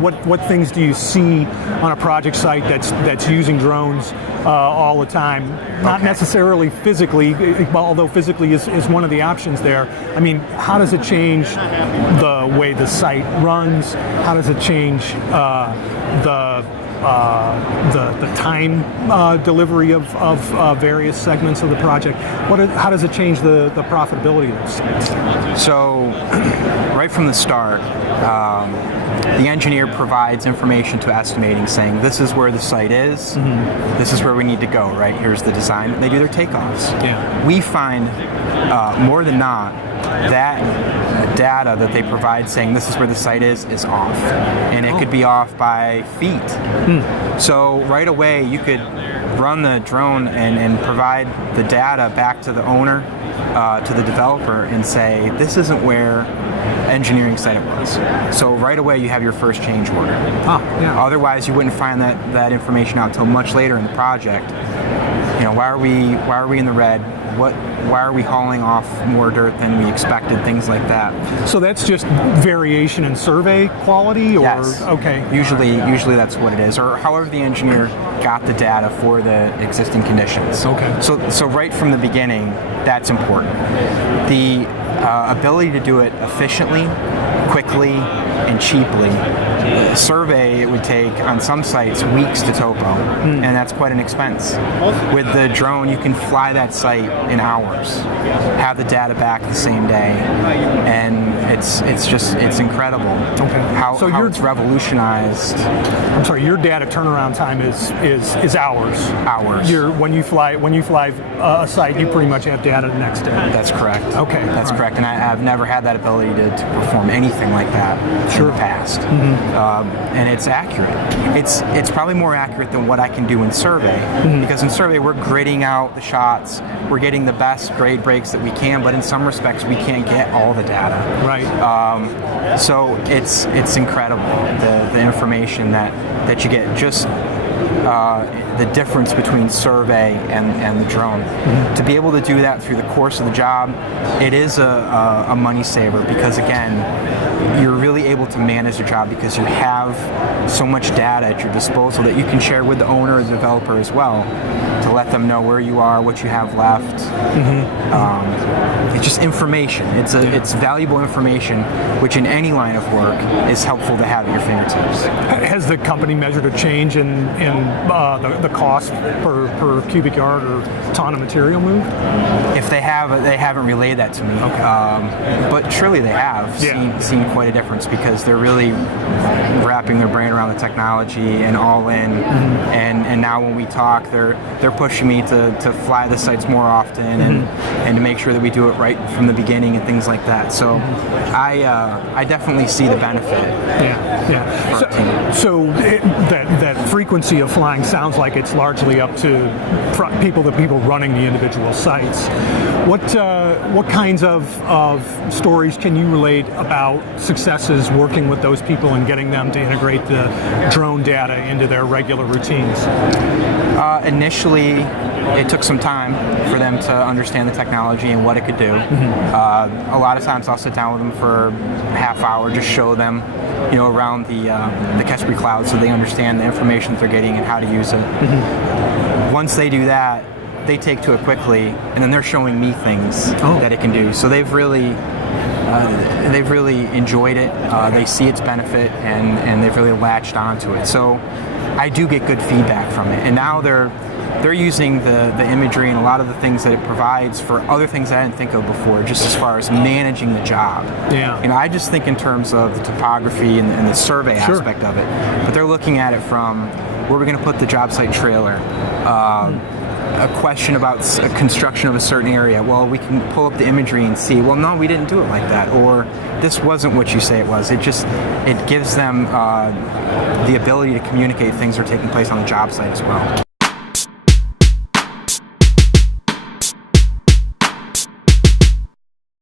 What things do you see on a project site that's using drones all the time? Not necessarily physically, although physically is one of the options there. I mean, how does it change the way the site runs? How does it change the time delivery of various segments of the project? How does it change the profitability of those sites? So, right from the start, the engineer provides information to estimating saying this is where the site is, this is where we need to go, right? Here's the design. They do their takeoffs. Yeah. We find more than not that data that they provide saying this is where the site is off. And it could be off by feet. So right away you could run the drone and provide the data back to the owner, to the developer, and say this isn't where engineering said it was. So right away you have your first change order. Yeah. Otherwise you wouldn't find that information out until much later in the project. You know, why are we in the red? Why are we hauling off more dirt than we expected? Things like that. So that's just variation in survey quality, or yes. Okay. Usually that's what it is, or however the engineer got the data for the existing conditions. Okay. So right from the beginning, that's important. The ability to do it efficiently, quickly, and cheaply. Survey, it would take on some sites weeks to topo, and that's quite an expense. With the drone, you can fly that site in hours, have the data back the same day, and it's incredible. Okay. How it's revolutionized. I'm sorry, your data turnaround time is hours. Hours. When you fly a site, you pretty much have data the next day. That's correct. Okay. That's correct, and I've never had that ability to perform anything like that in the past. And it's accurate. It's probably more accurate than what I can do in survey, because in survey we're gridding out the shots, we're getting the best grade breaks that we can, but in some respects we can't get all the data. Right. So it's incredible the information that you get, just the difference between survey and the drone. To be able to do that through the course of the job, it is a money saver, because again, you're really able to manage the job because you have so much data at your disposal that you can share with the owner or the developer as well, to let them know where you are, what you have left. It's just information. It's valuable information, which in any line of work is helpful to have at your fingertips. Has the company measured a change in the cost per cubic yard or ton of material moved? If they have, they haven't relayed that to me. Okay. But surely they have seen quite a difference, because they're really wrapping their brain around the technology and all in. And now when we talk, they're pushing me to fly the sites more often and to make sure that we do it right from the beginning and things like that. So I definitely see the benefit. Yeah. So that frequency of flying sounds like it's largely up to the people running the individual sites. What kinds of stories can you relate about successes working with those people and getting them to integrate the drone data into their regular routines? Initially, it took some time for them to understand the technology and what it could do. A lot of times I'll sit down with them for a half hour, just show them, around the Kesbury cloud, so they understand the information that they're getting and how to use it. Once they do that, they take to it quickly, and then they're showing me things that it can do. So they've really enjoyed it. They see its benefit, and they've really latched onto it. So I do get good feedback from it, and now they're using the imagery and a lot of the things that it provides for other things I didn't think of before, just as far as managing the job. Yeah. I just think in terms of the topography and the survey aspect of it, but they're looking at it from where we're going to put the job site trailer. A question about construction of a certain area. Well, we can pull up the imagery and see, well, no, we didn't do it like that, or this wasn't what you say it was. It gives them the ability to communicate things that are taking place on the job site as well.